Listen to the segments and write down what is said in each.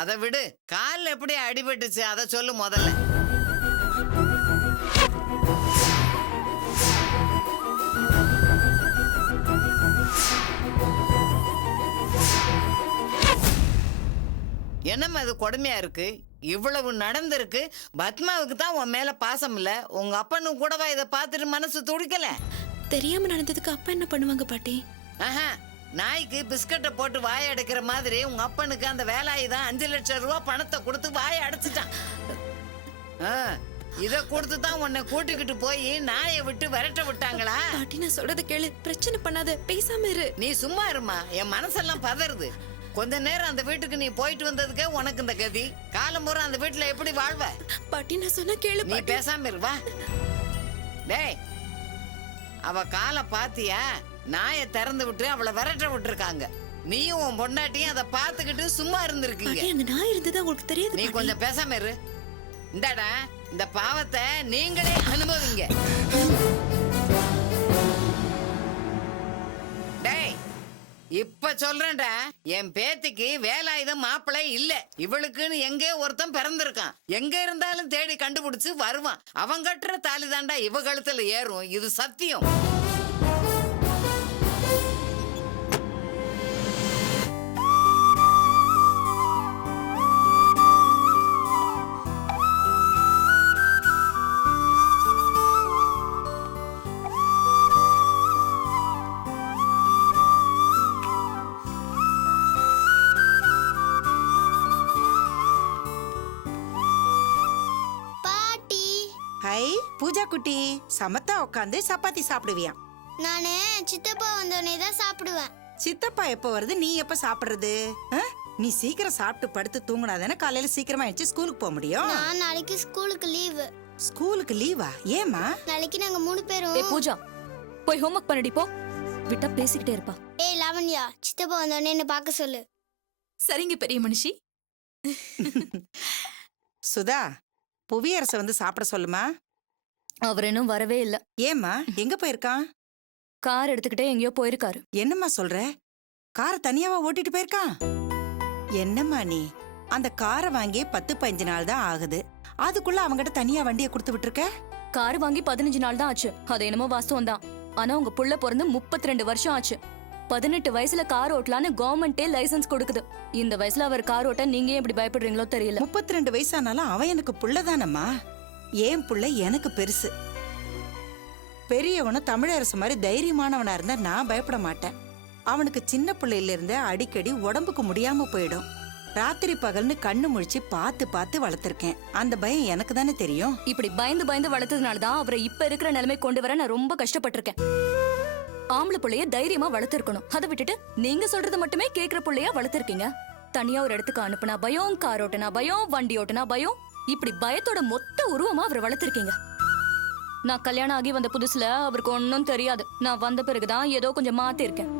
அதை விடு. காலில் எப்படி அடிபட்டுச்சு அதை சொல்லு முதல்ல. என்னம்மா அது கொடுமையா இருக்கு? இவ்வளவு நடந்திருக்கு. பத்மாவுக்கு தான் உன் மேல பாசம் இல்ல. உங்க அப்பனும் கூடவா இதை பார்த்துட்டு மனசு துடிக்கல? தெரியாம நடந்ததுக்கு அப்பா என்ன பண்ணுவாங்க பாட்டி? ஆஹா, நாய்க்கு பிஸ்கட்டை போட்டு வாயை அடைக்கிற மாதிரி உங்க அப்பனுக்கு அந்த வேலாயி தான் 5 லட்சம் ரூபாய் பணத்தை கொடுத்து வாயை அடைச்சிட்டான். இத கொடுத்து தான் உன்னை கூட்டிக்கிட்டு போய் நாயை விட்டு விரட்ட விட்டாங்களா? பாட்டி நான் சொல்றத கேளு, பிரச்சனை பண்ணாத, பேசாம இரு. நீ சும்மா இருமா, என் மனசெல்லாம் பதறுது. கொஞ்ச நேரம் அந்த வீட்டுக்கு நீ போயிட்டு வந்ததுக்கே உனக்கு இந்த கதி. காலம் பூரா அந்த வீட்டுல எப்படி வாழ்வ? பாட்டி நான் சொன்ன கேளு. நீ பேசாம இரு வா. டேய், அவ காலை பாத்தியா? நாயை திறந்து விட்டு அவளை விரட்ட விட்டுருக்காங்க. நீயும் உன் பொண்டாட்டியும் அதை பார்த்துக்கிட்டு சும்மா இருந்திருக்கீங்க. அந்த நாய் இருந்தது உங்களுக்கு தெரியாது. நீ கொஞ்சம் பேசாம இரு. இந்தாடா, இந்த பாவத்தை நீங்களே அனுபவிங்க. டேய், இப்ப சொல்றேன்டா, என் பேத்திக்கு வேலாயுதம் மாப்பிள்ளை இல்ல. இவளுக்குன்னு எங்கே ஒருத்தன் பிறந்திருக்கான். எங்க இருந்தாலும் தேடி கண்டுபிடிச்சு வருவான். அவன் கட்டுற தாலி தாண்டா இவ கழுத்துல ஏறும். இது சத்தியம். ஹை பூஜா குட்டி, சமத்தா உட்காந்து சப்பாத்தி சாப்பிடுவியா? நானு சித்தப்பா வந்தோடனே தான் சாப்பிடுவேன். சித்தப்பா எப்ப வருது, நீ எப்ப சாப்பிடுறது? நீ சீக்கிரம் சாப்பிட்டு படுத்து தூங்கினாதானே காலையில சீக்கிரமா எழுந்து ஸ்கூலுக்கு போக முடியும். நான் நாளைக்கு ஸ்கூலுக்கு லீவு. ஸ்கூலுக்கு லீவா? ஏமா? நாளைக்கு நாங்க 3 பேரும். பூஜா, போய் ஹோம்வொர்க் பண்ணடி போ. விட்டா பேசிக்கிட்டே இருப்பா. ஏய் லாவண்யா, சித்தப்பா வந்தோடனே என்ன பார்க்க சொல்லு. சரிங்க பெரிய மனுஷி. சுதா, புவியரச வந்து சாப்பிட சொல்லுமா. அவர் இன்னும் வரவே இல்ல. ஏமா, எங்க போயிருக்கான்? கார் எடுத்துக்கிட்டே எங்கேயோ போயிருக்காரு. என்னம்மா சொல்ற? காரை தனியாவா ஓட்டிட்டு போயிருக்கான்? என்னம்மா நீ? அந்த காரை வாங்கி 10-15 நாள் தான் ஆகுது. அதுக்குள்ள அவங்கிட்ட தனியா வண்டியை கொடுத்து விட்டுருக்க. கார் வாங்கி 15 நாள் தான் ஆச்சு. அது என்னமோ வாஸ்தவம் தான். ஆனா உங்க புள்ள பிறந்து 32 வருஷம் ஆச்சு. 18 வயசுல கார் ஓட்டலான்னு கவர்மெண்டே லைசன்ஸ் கொடுக்குது. இந்த வயசுல அவர் கார் ஓட்ட நீங்க எப்படி பயப்படுறீங்களோ தெரியல. 32 வயசானாலும் அவன் எனக்கு புள்ளதானம்மா. ஏன் புள்ள எனக்கு பெருசு. பெரியவனும் தமிழரசு மாதிரி தைரியமானவனா இருந்தா நான் பயப்பட மாட்டேன். அவனுக்கு சின்ன பிள்ளையில இருந்தே அடிக்கடி உடம்புக்கு முடியாம போயிடும். ராத்திரி பகல்னு கண்ணு முழிச்சு பார்த்து பார்த்து வளர்த்திருக்கேன். அந்த பயம் எனக்கு தானே தெரியும். இப்படி பயந்து பயந்து வளர்த்ததுனாலதான் அவரை இப்ப இருக்கிற நிலைமை கொண்டு வர நான் ரொம்ப கஷ்டப்பட்டிருக்கேன். ஆம்பளை புள்ளைய தைரியமா வளர்த்திருக்கணும். அதை விட்டுட்டு நீங்க சொல்றது மட்டுமே கேக்குற புள்ளையா வளர்த்திருக்கீங்க. தனியா ஒரு இடத்துக்கு அனுப்புனா பயம், கார் ஓட்டுனா பயம், வண்டி ஓட்டுனா பயம். இப்படி பயத்தோட மொத்த உருவமா அவரை வளர்த்திருக்கீங்க. நான் கல்யாணம் ஆகி வந்த புதுசுல அவருக்கு ஒன்னும் தெரியாது. நான் வந்த பிறகுதான் ஏதோ கொஞ்சம் மாத்தி இருக்கேன்.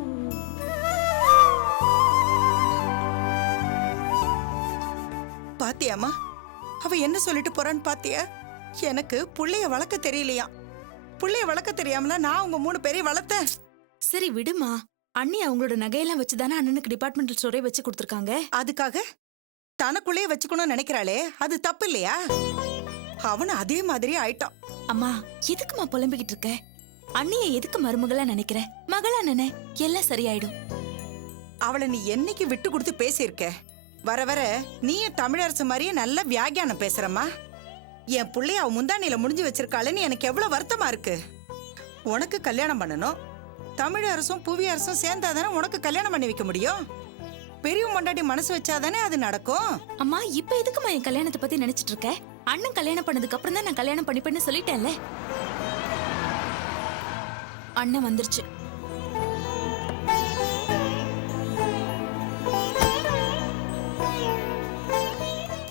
பாத்தியாமா, அவ என்ன சொல்லிட்டு போறான்னு பாத்தியா? எனக்கு புள்ளைய வளர்க்க தெரியலையா? புள்ளைய வளர்க்க தெரியாமல நான் உங்க 3 பேரையும் வளர்த்தேன். சரி விடுமா. அண்ணி அவங்களோட நகையெல்லாம் வச்சுதானே அண்ணனுக்கு டிபார்ட்மெண்டல் ஸ்டோரே வச்சு கொடுத்துருக்காங்க. அதுக்காக தனக்குள்ளேயே வச்சுக்கணும்னு நினைக்கிறாளே, அது தப்பு இல்லையா? அவனு அதே மாதிரி ஆயிட்டான். அம்மா எதுக்குமா புலம்பிக்கிட்டு இருக்க? அண்ணிய எதுக்கு மருமகளா நினைக்கிற? மகளா நினை, எல்லாம் சரியாயிடும். அவளை நீ என்னைக்கு விட்டு கொடுத்து பேசியிருக்க? வர வர நீயும் தமிழரசு மாதிரியே நல்ல வியாகியானம் பேசுறம்மா. என் புள்ளைய அவ முந்தானியில முடிஞ்சு வச்சிருக்காளன்னு எனக்கு எவ்வளவு வருத்தமா இருக்கு. உனக்கு கல்யாணம் பண்ணணும். தமிழரசும் புவியரசும் சேர்ந்தாதானே உனக்கு கல்யாணம் பண்ணி வைக்க முடியும். பெரிய மண்டாட்டி மனசு வச்சாதானே அது நடக்கும். அம்மா இப்ப எதுக்குமா என் கல்யாணத்தை பத்தி நினைச்சிட்டு இருக்க? அண்ணன் கல்யாணம் பண்ணதுக்கு அப்புறம் தான் நான் கல்யாணம் பண்ணிப்பேன்னு சொல்லிட்டேன்ல. அண்ணன் வந்துருச்சு.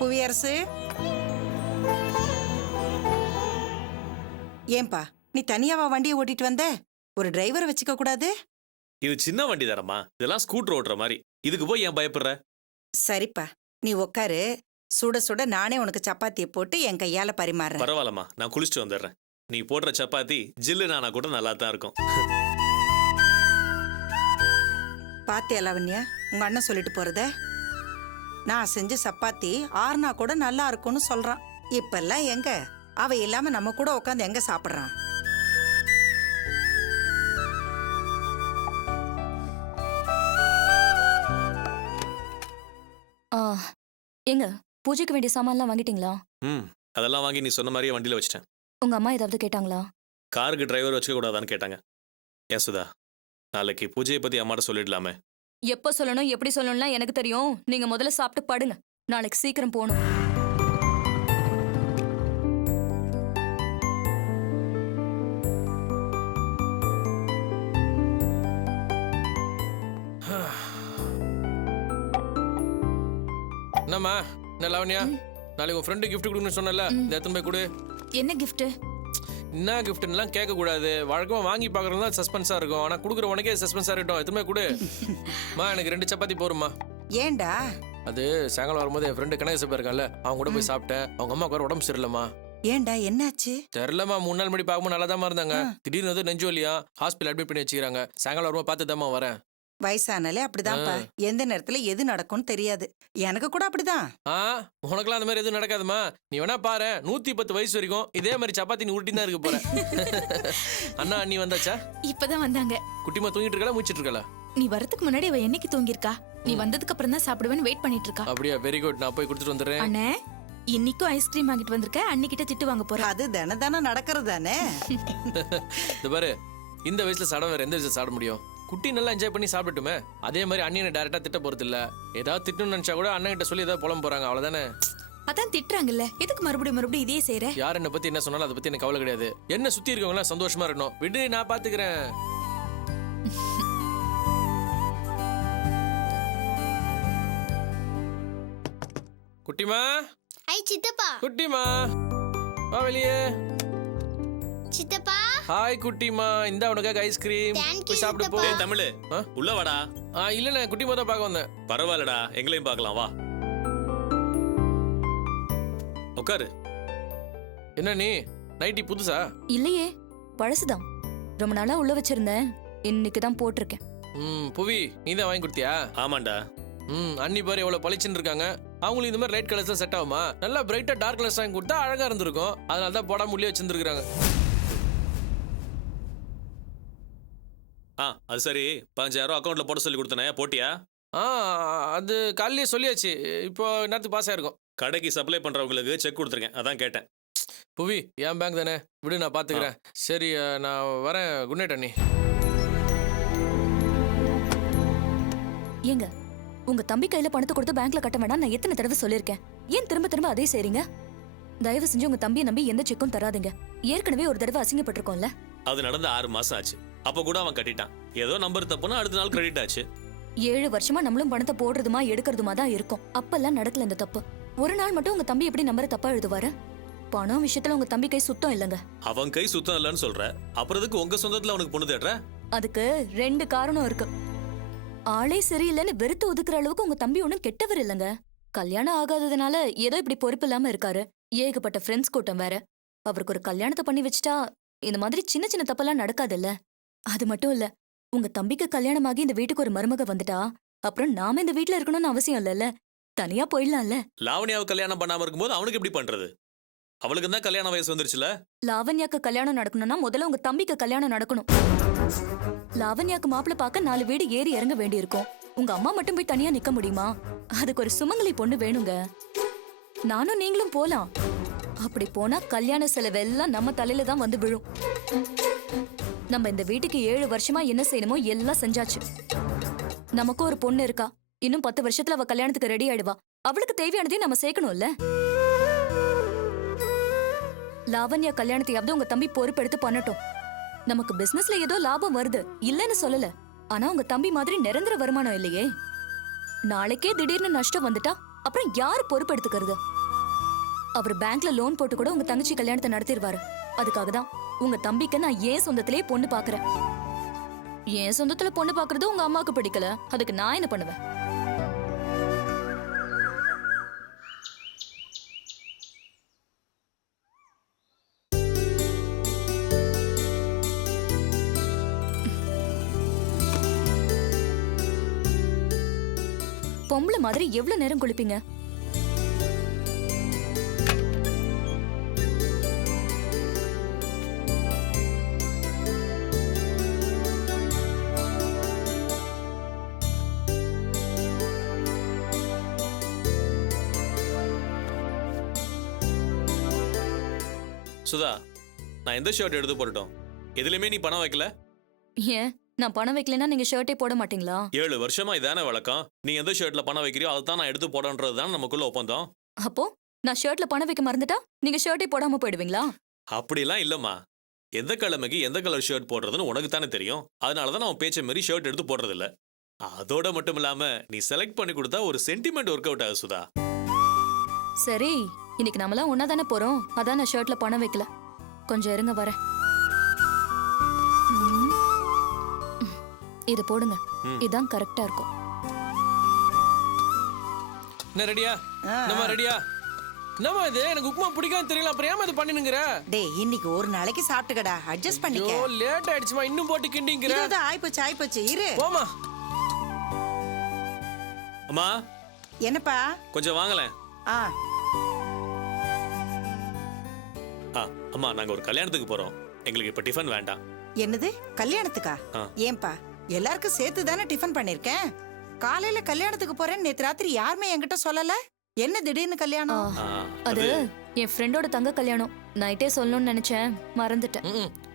புவியரசு, ஏன்பா நீ தனியாவா வண்டியை ஓட்டிட்டு வந்த? ஒரு டிரைவரை வச்சுக்க கூடாது? இது சின்ன வண்டி தானம்மா, இதெல்லாம் ஸ்கூட்டர் ஓட்டுற மாதிரி. இதுக்கு போய் ஏன் பயப்படுற? சரிப்பா, நீ உட்காரு. சுட சுட நானே உனக்கு சப்பாத்தியை போட்டு என் கையால பரிமாறேன். பரவாயில்லம்மா, நான் குளிச்சுட்டு வந்துடுறேன். நீ போடுற சப்பாத்தி ஜில்லுனா கூட நல்லா தான் இருக்கும். பாத்தியா லாவண்யா, உங்க அண்ணன் சொல்லிட்டு போறத? நான் செஞ்ச சப்பாத்தி ஆறுனா கூட நல்லா இருக்கும்னு சொல்றான். இப்பெல்லாம் எங்க அவ இல்லாம நம்ம கூட உட்காந்து எங்க சாப்பிடுறான்? ஆ, ஏங்க பூஜைக்கு வேண்டிய சாமான்லாம் வாங்கிட்டீங்களா? ம் அதெல்லாம் வாங்கி நீ சொன்ன மாதிரியே வண்டியில் வச்சிட்டேன். உங்க அம்மா ஏதாவது கேட்டாங்களா? காருக்கு டிரைவர் வச்சுக்க கூடாதான்னு கேட்டாங்க. ஏன் சுதா, நாளைக்கு பூஜையை பற்றி அம்மாட்ட சொல்லிடலாமே? எப்ப சொல்லணும் எப்படி சொல்லணும்லாம் எனக்கு தெரியும். நீங்க முதல்ல சாப்பிட்டு படுங்க. நாளைக்கு சீக்கிரம் போகணும். என்னம்மா என்ன லாவண்யா, நாளைக்கு உன் ஃப்ரெண்டு கிஃப்ட் கொடுக்கணும்னு சொன்னல, இந்த எத்தனை போய் கொடு. என்ன gift? என்ன கிஃப்ட்லாம் கேட்க கூடாது. வழக்கமா வாங்கி பாக்குறதுலாம் சஸ்பென்ஸா இருக்கும். ஆனா குடுக்குற உனக்கே சஸ்பென்ஸா இருக்கட்டும். எத்தனை கொடு. மா எனக்கு 2 சப்பாத்தி போருமா. ஏண்டா? அது சாயங்காலம் வரும்போது என் ஃப்ரெண்டு கனகசப்பா இருக்கான்ல, அவங்க கூட போய் சாப்பிட்டேன். அவங்க அம்மாவுக்கு வேற உடம்பு சரியில்லம்மா. ஏண்டா என்னாச்சு? தெரிலமா, 3 நாள் முன்னாடி பார்க்கும்போது நல்லா தான் இருந்தாங்க. திடீர்னு வந்து நெஞ்சு வலியா ஹாஸ்பிட்டல் அட்மிட் பண்ணி வச்சுக்கிறாங்க. சாயங்காலம் வரும்போது பார்த்து தாம்மா வரேன். வயசானாலே அப்படிதான்ப்பா. எந்த நேரத்துல எது நடக்கும்னு தெரியாது. எனக்கு கூட அப்படிதான். உனக்குலாம் அந்த மாதிரி எதுவும் நடக்காதுமா. நீ வேணா பாரு, 110 வயசு வரைக்கும் இதே மாதிரி சப்பாத்தி நீ உருட்டி தான் இருக்க போற. அண்ணா அண்ணி வந்தாச்சா? இப்பதான் வந்தாங்க. குட்டிமா தூங்கிட்டு இருக்கா முடிச்சிட்டு இருக்கா? நீ வரதுக்கு முன்னாடி அவ என்னைக்கு தூங்கிருக்கா? நீ வந்ததுக்கு அப்புறம் தான் சாப்பிடுவேன்னு வெயிட் பண்ணிட்டு இருக்கா. அப்படியா? Very good. நான் போய் கொடுத்துட்டு வந்துடுறேன். அண்ணே, இன்னைக்கும் ஐஸ்கிரீம் வாங்கிட்டு வந்திருக்க. அன்னிக்கிட்ட திட்டு வாங்க போற. அது தினம் நடக்கிறது தானே. இந்த பாரு, இந்த வயசுல சாப்பிட வேற எந்த வயசுல சாப்பிட முடியும்? குட்டி நல்லா என்ஜாய் பண்ணி சாப்பிட்டுமே. அதே மாதிரி அண்ணியை டைரக்டா திட்ட போறது இல்ல. ஏதாவது திட்டணும்னு நினைச்சா கூட அண்ணன் கிட்ட சொல்லி ஏதாவது புலம் போறாங்க, அவ்வளவுதானே. அதான் திட்டுறாங்கல்ல, எதுக்கு மறுபடியும் இதே செய்யற? யார் என்ன பத்தி என்ன சொன்னாலும் அதை பத்தி எனக்கு கவலை கிடையாது. என்ன சுத்தி இருக்கவங்க எல்லாம் சந்தோஷமா இருக்கணும். விடு, நான் பாத்துக்கிறேன். குட்டிமா, ஐ சித்தப்பா. குட்டிமா வா வெளியே. சித்தப்பா. ஹாய் குட்டிமா, இந்த உனக்காக ஐஸ்கிரீம். Thank you, போய் சாப்பிட்டு போ. சித்தப்பா. ஏய் தமிழ், உள்ள வாடா. இல்லண்ணே, குட்டிமா தான் பார்க்க வந்தேன். பரவாயில்லடா, எங்களையும் பார்க்கலாம் வா. உட்காரு. என்ன நீ நைட்டி புதுசா? இல்லையே, பழசுதான். ரொம்ப நாளா உள்ள வச்சிருந்தேன். இன்னைக்கு தான் போட்டிருக்கேன். புவி, நீ தான் வாங்கி கொடுத்தியா? ஆமாண்டா. அண்ணி பாரு எவ்வளவு பளிச்சுன்னு இருக்காங்க. அவங்களுக்கு இந்த மாதிரி லைட் கலர்ஸ் செட் ஆகுமா? நல்லா பிரைட்டா டார்க் கலர்ஸ் வாங்கி கொடுத்தா அழகா இருந்திருக்கும். அதனால தான் போடாம உள்ளே வச்சிருந்துருக்காங்க. அது சரி, 15,000 அக்கௌண்ட்ல போட சொல்லி கொடுத்தனே, போட்டியா? அது காலையிலே சொல்லியாச்சு. இப்போ நேரத்துக்கு பாஸ் ஆயிருக்கும். கடைக்கு சப்ளை பண்றவங்களுக்கு செக் கொடுத்துருக்கேன், அதான் கேட்டேன். புவி, என் பேங்க் தானே, விடு நான் பாத்துக்கிறேன். சரி, நான் வரேன். குட் நைட் அண்ணி. ஏங்க, உங்க தம்பி கையில பணத்தை கொடுத்து பேங்க்ல கட்ட வேணாம் நான் எத்தனை தடவை சொல்லிருக்கேன். ஏன் திரும்ப திரும்ப அதே செய்றீங்க? தயவு செஞ்சு உங்க தம்பியை நம்பி எந்த செக்கும் தராதீங்க. ஏற்கனவே ஒரு தடவை அசிங்கப்பட்டிருக்கோம்ல. அது நடந்து 6 மாசம் ஆச்சு. அப்ப கூட அவன் கட்டிட்டான். ஏதோ நம்பர் தப்புனா அடுத்த நாள் கிரெடிட் ஆச்சு. 7 வருஷமா நம்மளும் பணத்தை போடுறதுமா எடுக்கிறதுமா தான் இருக்கும். அப்பெல்லாம் நடக்கல இந்த தப்பு. ஒரு நாள் மட்டும் உங்க தம்பி எப்படி நம்பரை தப்பா எழுதுவாரு? பணம் விஷயத்துல உங்க தம்பி கை சுத்தம் இல்லங்க. அவன் கை சுத்தம் இல்லைன்னு சொல்ற, அப்புறம் எதுக்கு உங்க சொந்தத்துல அவனுக்கு பொண்ணு தேடுற? அதுக்கு 2 காரணம் இருக்கு. ஆளே சரியில்லைன்னு வெறுத்து ஒதுக்குற அளவுக்கு உங்க தம்பி ஒன்னும் கெட்டவர் இல்லங்க. கல்யாணம் ஆகாததுனால ஏதோ இப்படி பொறுப்பு இல்லாம இருக்காரு. ஏகப்பட்ட ஃப்ரெண்ட்ஸ் கூட்டம் வேற. அவருக்கு ஒரு கல்யாணத்தை பண்ணி வச்சுட்டா இந்த மாதிரி சின்ன சின்ன தப்பெல்லாம் நடக்காதுல்ல. அது மட்டும் இல்ல, உங்க தம்பிக்கு கல்யாணமாகி இந்த வீட்டுக்கு ஒரு மருமக வந்துட்டா அப்புறம் நாம இந்த வீட்டுல இருக்கணும்னு அவசியம் இல்லல்ல. தனியா போயிடலாம்ல. லாவணியாவை கல்யாணம் பண்ணாம இருக்கும்போது அவனுக்கு எப்படி பண்றது? அவளுக்கு தான் கல்யாண வயசு வந்துருச்சுல. லாவண்யாக்கு கல்யாணம் நடக்கணும்னா முதல்ல உங்க தம்பிக்கு கல்யாணம் நடக்கணும். லாவண்யாக்கு மாப்பிள்ள பார்க்க 4 வீடு ஏறி இறங்க வேண்டி இருக்கும். உங்க அம்மா மட்டும் போய் தனியா நிக்க முடியுமா? அதுக்கு ஒரு சுமங்கலி பொண்ணு வேணுங்க. நானும் நீங்களும் போலாம். அப்படி போனா கல்யாண செலவெல்லாம் நம்ம தலையில தான் வந்து விழும். நம்ம இந்த வீட்டுக்கு 7 வருஷமா என்ன செய்யணுமோ எல்லாம் செஞ்சாச்சு. நமக்கும் ஒரு பொண்ணு இருக்கா. இன்னும் 10 வருஷத்துல அவ கல்யாணத்துக்கு ரெடி ஆயிடுவா. அவளுக்கு தேவையானதையும் நம்ம சேர்க்கணும்ல. லாவண்யா கல்யாணத்தையாவது உங்க தம்பி பொறுப்பெடுத்து பண்ணட்டும். நமக்கு பிசினஸ்ல ஏதோ லாபம் வருது, இல்லன்னு சொல்லல. ஆனா உங்க தம்பி மாதிரி நிரந்தர வருமானம் இல்லையே. நாளைக்கே திடீர்னு நஷ்டம் வந்துட்டா அப்புறம் யாரு பொறுப்பெடுத்துக்கிறது? அவர் பேங்க்ல லோன் போட்டு கூட உங்க தங்கச்சி கல்யாணத்தை நடத்திடுவாரு. அதுக்காக தான் உங்க தம்பிக்கு நான் ஏன் சொந்தத்திலே பொண்ணு பாக்குறேன். என் சொந்தத்துல பொண்ணு பாக்குறது உங்க அம்மாவுக்கு பிடிக்கல. அதுக்கு நான் என்ன பண்ணுவேன்? பொம்பளை மாதிரி எவ்வளவு நேரம் குளிப்பீங்க? சுதா, நான் எந்த ஷர்ட் எடுத்து போட்டுட்டோம்? எதுலையுமே நீ பணம் வைக்கல. ஏன் நான் பணம் வைக்கலன்னா நீங்க ஷர்ட்டே போட மாட்டீங்களா? 7 வருஷமா இதானே வழக்கம். நீ எந்த ஷர்ட்ல பணம் வைக்கிறியோ அதுதான் நான் எடுத்து போடன்றது தான் நமக்குள்ள ஒப்பந்தம். அப்போ நான் ஷர்ட்ல பணம் வைக்க மறந்துட்டா நீங்க ஷர்ட்டே போடாம போயிடுவீங்களா? அப்படிலாம் இல்லம்மா. எந்த கிழமைக்கு எந்த கலர் ஷர்ட் போடுறதுன்னு உனக்கு தானே தெரியும். அதனாலதான் நான் பேச்ச மாரி ஷர்ட் எடுத்து போடுறது இல்ல. அதோட மட்டும் இல்லாம நீ செலக்ட் பண்ணி கொடுத்தா ஒரு சென்டிமெண்ட் ஒர்க் அவுட் ஆகுது சுதா. சரி, இன்னைக்கு நம்மளாம் ஒன்னா தானே போறோம். அதான் நான் ஷர்ட்ல பணம் வைக்கல. கொஞ்சம் இருங்க வரேன். இது போடுங்க. இதான் கரெக்டா இருக்கும். என்ன ரெடியா? நம்ம ரெடியா? என்னம்மா இது? எனக்கு உப்புமா பிடிக்காது தெரியல, அப்புறம் ஏமா இது பண்ணினுங்கிற? டேய் இன்னைக்கு ஒரு நாளைக்கு சாப்பிட்டுக்கடா, அட்ஜஸ்ட் பண்ணிக்க. ஐயோ லேட் ஆயிடுச்சுமா, இன்னும் போட்டு கிண்டிங்கிற. இதுதான் ஆயிப்போச்சு இரு. போமா. அம்மா என்னப்பா? கொஞ்சம் வாங்கலேன். ஆ அம்மா, நாங்க ஒரு கல்யாணத்துக்கு போறோம். எங்களுக்கு இப்ப டிஃபன் வேண்டாம். என்னது கல்யாணத்துக்கா? ஆ. ஏன்பா எல்லாருக்கும் சேர்த்து தானே டிஃபன் பண்ணிருக்கேன். காலையில கல்யாணத்துக்கு போறேன்னு நேத்து ராத்திரி யாருமே என்கிட்ட சொல்லல. என்ன திடீர்னு கல்யாணம்? ஆ, அது என் ஃப்ரெண்டோட தங்க கல்யாணம். நைட்டே சொல்லணும்னு நினைச்சேன், மறந்துட்டேன்.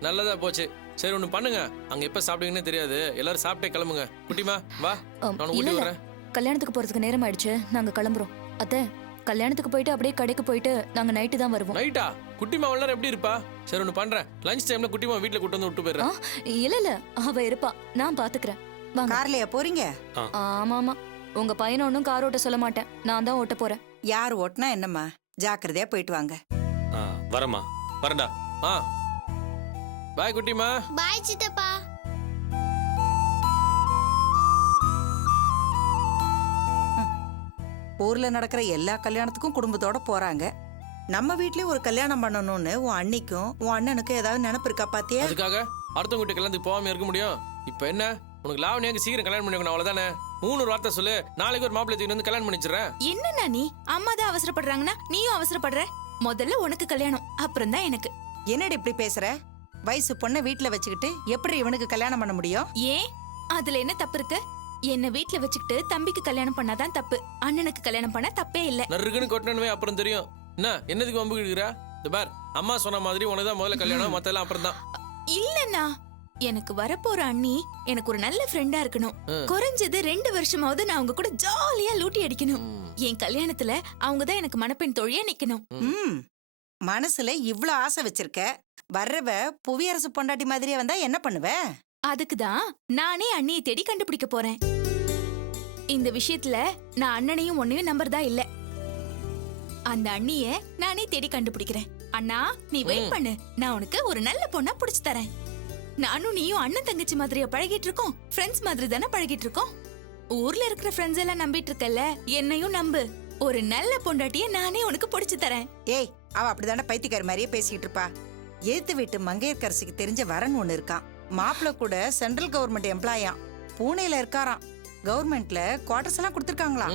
நல்லதா போச்சு. சரி ஒண்ணு பண்ணுங்க, அங்க எப்ப சாப்பிடுவீங்கன்னு தெரியாது, எல்லாரும் சாப்பிட்டே கிளம்புங்க. குட்டிமா வா, நான் ஊட்டி இல்ல வரேன். கல்யாணத்துக்கு போறதுக்கு நேரம் ஆயிடுச்சு, நாங்க கிளம்புறோம். அத்தை, கல்யாணத்துக்கு போயிட்டு அப்படியே கடைக்கு போயிட்டு நாங்க நைட்டு தான் வருவோம். நைட்டா? குட்டிமா எல்லாரும் எப்படி இருப்பா? சரி ஒண்ணு பண்றேன், லஞ்ச் டைம்ல குட்டிமா வீட்டுல கூட்டு வந்து விட்டு ஆ, போயிடுறேன். இல்ல அவ இருப்பா, நான் பாத்துக்கிறேன். வாங்க. கார்லயா போறீங்க? ஆமா உங்க பையனை ஒன்னும் கார் ஓட்ட சொல்ல மாட்டேன், நான் தான் ஓட்ட போறேன். யார் ஓட்டுனா என்னம்மா, ஜாக்கிரதையா போயிட்டு வாங்க. வரமா வரண்டா. பாய் குட்டிமா. பாய் சித்தப்பா. ஊர்ல நடக்கிற எல்லா கல்யாணத்துக்கும் குடும்பத்தோட போறாங்க. நம்ம வீட்லயே ஒரு கல்யாணம் பண்ணணும்னு உன் அண்ணிக்கும் உன் அண்ணனுக்கும் ஏதாவது நினைப்பு இருக்கா பாத்தியா? அதுக்காக அடுத்தவங்க வீட்டு கல்யாணத்துக்கு போகாம இருக்க முடியும்? இப்ப என்ன உனக்கு லாவணியாக்கு சீக்கிரம் கல்யாணம் பண்ணிக்கணும், அவ்வளவுதானே? 3 வார்த்தை சொல்லு, நாளைக்கு ஒரு மாப்பிள்ளை தூக்கி வந்து கல்யாணம் பண்ணிச்சிடுறேன். என்னன்னா நீ அம்மா தான் அவசரப்படுறாங்கன்னா நீயும் அவசரப்படுற? முதல்ல உனக்கு கல்யாணம், அப்புறம் தான் எனக்கு. என்னடி இப்படி பேசுற? வயசு பொண்ணை வீட்டுல வச்சுக்கிட்டு எப்படி இவனுக்கு கல்யாணம் பண்ண முடியும்? ஏன் அதுல என்ன தப்பு இருக்கு? என்ன வீட்ல வச்சுக்கிட்டு தம்பிக்கு கல்யாணம் பண்ணாதான் தப்பு, அண்ணனுக்கு கல்யாணம் பண்ணா தப்பே இல்ல. நறுக்குன்னு கொட்டணுமே, அப்புறம் தெரியும். என்ன என்னதுக்கு வம்பு இருக்கிறா? இந்த பார், அம்மா சொன்ன மாதிரி உனக்கு தான் முதல்ல கல்யாணம், மத்தெல்லாம் அப்புறம் தான். இல்லன்னா எனக்கு வரப்போற அண்ணி எனக்கு ஒரு நல்ல ஃப்ரெண்டா இருக்கணும். குறைஞ்சது 2 வருஷமாவது நான் அவங்க கூட ஜாலியா லூட்டி அடிக்கணும். என் கல்யாணத்துல அவங்க தான் எனக்கு மணப்பெண் தோழியா நிக்கணும். ம் மனசுல இவ்ளோ ஆசை வச்சிருக்க, வர்றவ புவியரசு பொண்டாட்டி மாதிரியே வந்தா என்ன பண்ணுவ? அதுக்குதான் நானே அண்ணியை தேடி கண்டுபிடிக்க போறேன். இந்த விஷயத்துல நான் அண்ணனையும் உன்னையும் நம்புறதா இல்ல. அந்த அண்ணிய நானே தேடி கண்டுபிடிக்கிறேன். அண்ணா நீ வெயிட் பண்ணு, நான் உனக்கு ஒரு நல்ல பொண்ணா புடிச்சு தரேன். நானும் நீயும் அண்ணன் தங்கச்சி மாதிரியா பழகிட்டு இருக்கோம், ஃப்ரெண்ட்ஸ் மாதிரி தானே பழகிட்டு இருக்கோம். ஊர்ல இருக்கிற ஃப்ரெண்ட்ஸ் எல்லாம் நம்பிட்டு இருக்கல, என்னையும் நம்பு. ஒரு நல்ல பொண்டாட்டிய நானே உனக்கு புடிச்சு தரேன். ஏய், அவ அப்படிதானே பைத்தியக்கார மாதிரியே பேசிக்கிட்டு இருப்பா. எதிர்த்து வீட்டு மங்கையர்கரசிக்கு தெரிஞ்ச வரன் ஒண்ணு இருக்கான். மாப்பிள்ள கூட சென்ட்ரல் கவர்மெண்ட் எம்ப்ளாயாம், பூனேல இருக்காராம். கவர்மெண்ட்ல குவார்டர்ஸ் எல்லாம் கொடுத்திருக்காங்களாம்.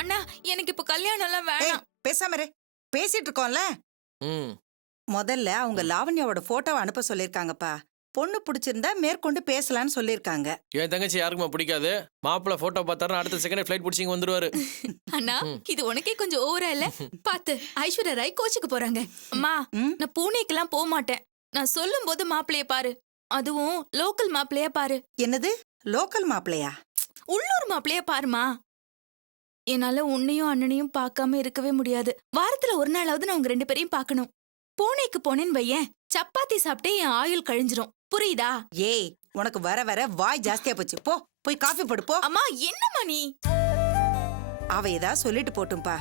அண்ணா எனக்கு இப்ப கல்யாணம் எல்லாம் ஏய், வேணாம். பேசாம இரு, பேசிட்டு இருக்கோம்ல. முதல்ல அவங்க லாவண்யாவோட போட்டோவை அனுப்ப சொல்லிருக்காங்கப்பா. பொண்ணு பிடிச்சிருந்தா மேற்கொண்டு பேசலாம்னு சொல்லிருக்காங்க. என் தங்கச்சி யாருக்குமா பிடிக்காது? மாப்பிள்ள போட்டோ பார்த்தாரு, அடுத்த செகண்ட் ஃபிளைட் பிடிச்சிங்க வந்துருவாரு. அண்ணா இது உனக்கே கொஞ்சம் ஓவரா இல்ல? பாத்து ஐஸ்வர்யா ராய் கோச்சுக்கு போறாங்க. அம்மா நான் பூனேக்கெல்லாம் போக மாட்டேன். நான் சொல்லும் போது மாப்பிள்ளைய பாரு, அதுவும் லோக்கல் மாப்பிள்ளையா பாரு. என்னது லோக்கல் மாப்பிள்ளையா? உள்ளூர் மாப்பிள்ளையா பாருமா. என்னால உன்னையும் அண்ணனையும் பார்க்காம இருக்கவே முடியாது. வாரத்துல ஒரு நாளாவது நான் உங்க 2 பேரையும் பார்க்கணும். பூனேக்கு போனேன்னு வையேன், சப்பாத்தி சாப்பிட்டே என் ஆயுள் கழிஞ்சிரும். புரியுதா? ஏய், உனக்கு வர வர வாய் ஜாஸ்தியா போச்சு. போ போய் காஃபி போடு போ. அம்மா என்னம்மா நீ? அவ ஏதாவது சொல்லிட்டு போட்டும்பா.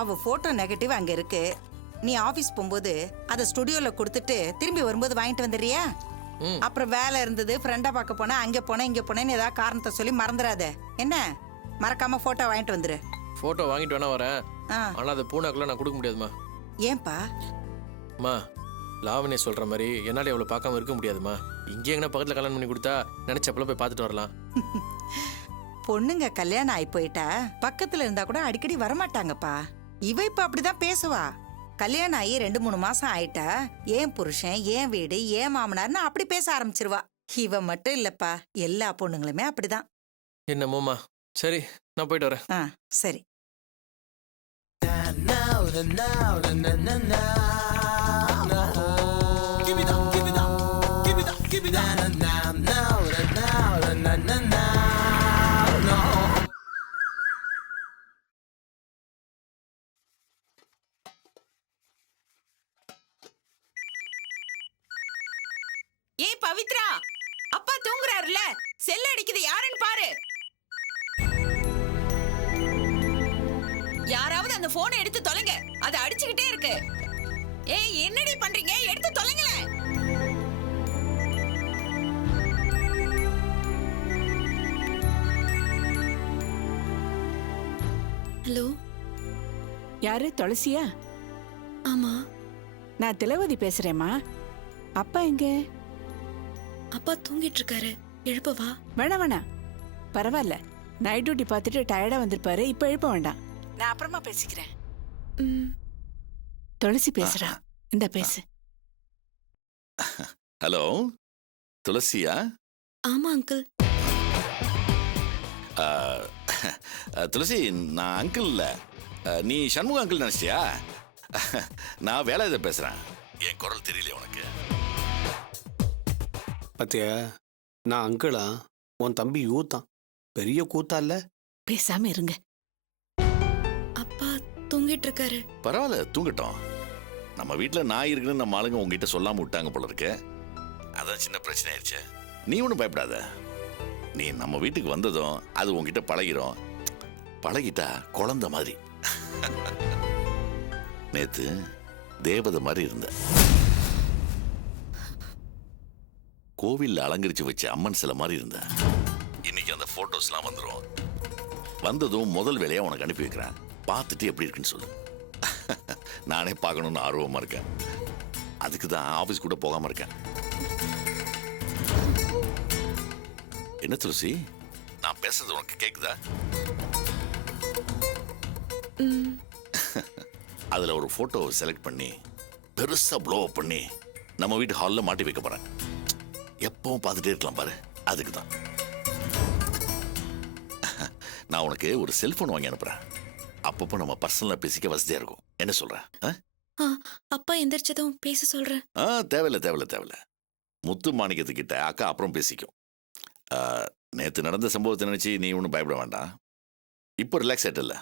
அவ போட்டோ நெகட்டிவ் அங்க இருக்கு. நீ ஆபீஸ் போகும்போது அத ஸ்டுடியோல கொடுத்துட்டு திரும்பி வரும்போது வாங்கிட்டு வந்துடுறியா? அப்புறம் வேலை இருந்தது, ஃப்ரெண்டா பார்க்க போனா, அங்க போனா இங்க போனேன்னு ஏதாவது காரணத்தை சொல்லி மறந்துடாத என்ன? மறக்காம போட்டோ வாங்கிட்டு வந்துரு. போட்டோ வாங்கிட்டு வேணா வரேன், ஆனா அது பூனாக்குள்ள நான் கொடுக்க முடியாதுமா. ஏன்பா? அம்மா லாவண்யா சொல்ற மாதிரி என்னால எவ்வளவு பார்க்காம இருக்க முடியாதுமா. இங்கே எங்கன்னா பக்கத்துல கல்யாணம் பண்ணி கொடுத்தா நினைச்சப்பல போய் பார்த்துட்டு வரலாம். பொண்ணுங்க கல்யாணம் ஆகி போயிட்டா பக்கத்துல இருந்தா கூட அடிக்கடி வரமாட்டாங்கப்பா. இவ இப்ப அப்படிதான் பேசுவா. கல்யாணம் ஆகி 2-3 மாசம் ஆயிட்டா ஏன் புருஷன், ஏன் வீடு, ஏன் மாமனார்னு அப்படி பேச ஆரம்பிச்சிருவா. இவ மட்டும் இல்லப்பா, எல்லா பொண்ணுங்களுமே அப்படிதான். என்னமோமா. சரி, நான் போயிட்டு வரேன். ஆ, சரி. ஏய் பவித்ரா, அப்பா தூங்குறாருல, செல் அடிக்குது, யாருன்னு பாரு. யாராவது அந்த போனை எடுத்து தொலைங்க, அது அடிச்சுக்கிட்டே இருக்கு. ஏய் என்னடி பண்றீங்க, எடுத்து தொலைங்களேன். ஹலோ, யாரு? துளசியா? ஆமா, நான் திலவதி பேசுறேம்மா. அப்பா எங்க? அப்பா தூங்கிட்டு இருக்காரு, எழுப்பவா? வேணாம் வேணாம், பரவாயில்ல. நைட் டியூட்டி பார்த்துட்டு டயர்டா வந்திருப்பாரு, இப்ப எழுப்ப வேண்டாம். நான் அப்புறமா பேசிக்கிறேன். ம், துளசி பேசுறா, இந்த பேசு. ஹலோ, துளசியா? ஆமா அங்கிள். துளசி, நான் அங்கிள் இல்ல. நீ சண்முக அங்கிள் நினைச்சியா? நான் வேலை இதை பேசுறேன். என் குரல் தெரியல உனக்கு? பத்தியா, நான் அங்கிளா? உன் தம்பி யூத்தான், பெரிய கூத்தா இல்ல? பேசாம இருங்க. அப்பா தூங்கிட்டு இருக்காரு. பரவாயில்ல, தூங்கட்டும். நம்ம வீட்டுல நாய் இருக்குன்னு நம்ம ஆளுங்க உங்ககிட்ட சொல்லாம விட்டாங்க போல இருக்கு. அதான் சின்ன பிரச்சனை ஆயிடுச்சு. நீ ஒன்றும் பயப்படாத. நீ நம்ம வீட்டுக்கு வந்ததும் அது உங்ககிட்ட பழகிரும். பழகிட்டா குழந்தை மாதிரி. நேத்து தேவதை மாதிரி இருந்த. கோவில்ல அலங்கரிச்சு வச்ச அம்மன் சிலை மாதிரி இருந்த. இன்னைக்கு அந்த போட்டோஸ்லாம் வந்துடும். வந்ததும் முதல் வேலையா உனக்கு அனுப்பி வைக்கிறேன். பார்த்துட்டு எப்படி இருக்குன்னு சொல்லு. நானே பார்க்கணும்னு ஆர்வமா இருக்கேன். அதுக்கு தான் ஆபீஸ் கூட போகாம இருக்கேன். என்ன துளசி, நான் பேசுறது உனக்கு கேக்குதா? அதுல ஒரு போட்டோவை செலக்ட் பண்ணி பெருசா ப்ளோ அப் பண்ணி நம்ம வீட்டு ஹாலில் மாட்டி வைக்க போறேன். எப்பவும் பார்த்துட்டே இருக்கலாம் பாரு. அதுக்கு தான் நான் உனக்கு ஒரு செல்போன் வாங்கி அனுப்புறேன். அப்பப்போ நம்ம பர்சனலா பேசிக்க வசதியா இருக்கும். என்ன சொல்ற? அப்பா எந்திரிச்சதும் பேச சொல்றேன். தேவையில்ல. முத்து மாணிக்கத்துக்கிட்ட அக்கா அப்புறம் பேசிக்கும். நேத்து நடந்த சம்பவத்தை நினைச்சு நீ ஒன்றும் பயப்பட வேண்டாம். இப்போ ரிலாக்ஸ் ஆயிட்டல?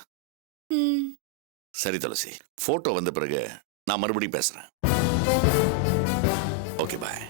சரி துளசி, போட்டோ வந்த பிறகு நான் மறுபடியும் பேசுறேன். ஓகே, பாய்.